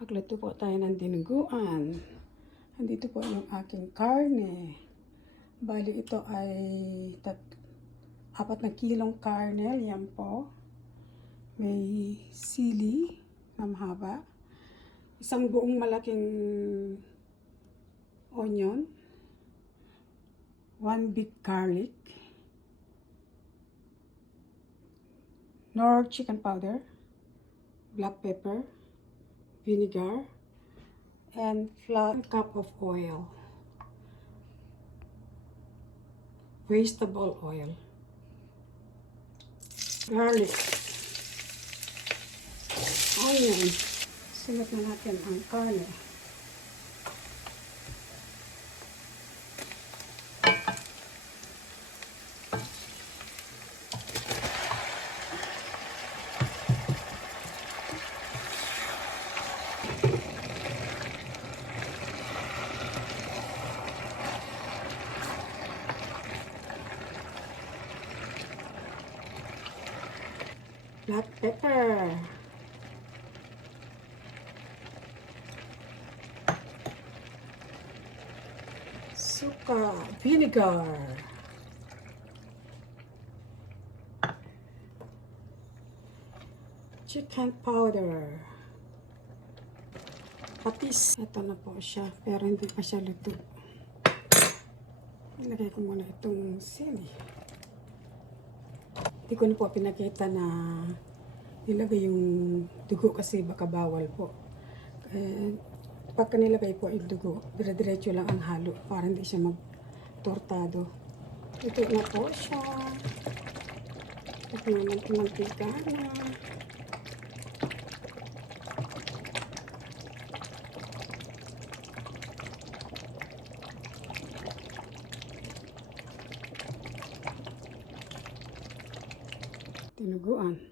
Magluto po tayo ng dinuguan. Andito po yung aking karne. Bali ito ay 4 na kilong karne. Yan po. May sili na mahaba. Isang buong malaking onion. 1 big garlic. Nor chicken powder. Black pepper. Vinegar, and flat cup of oil, vegetable oil, garlic, onion. Sunod na natin ang karne. Black pepper, suka, vinegar, chicken powder, patis. Ito na po siya, pero hindi pa siya luto. Ilagay ko muna itong sili. Hindi ko na po pinakita na nilagay yung dugo kasi baka bawal po. Pagka nilagay po yung dugo, dire-diretso lang ang halo para hindi siya mag-tortado. Ito na po siya. Ito naman mantika na. Tinuguan.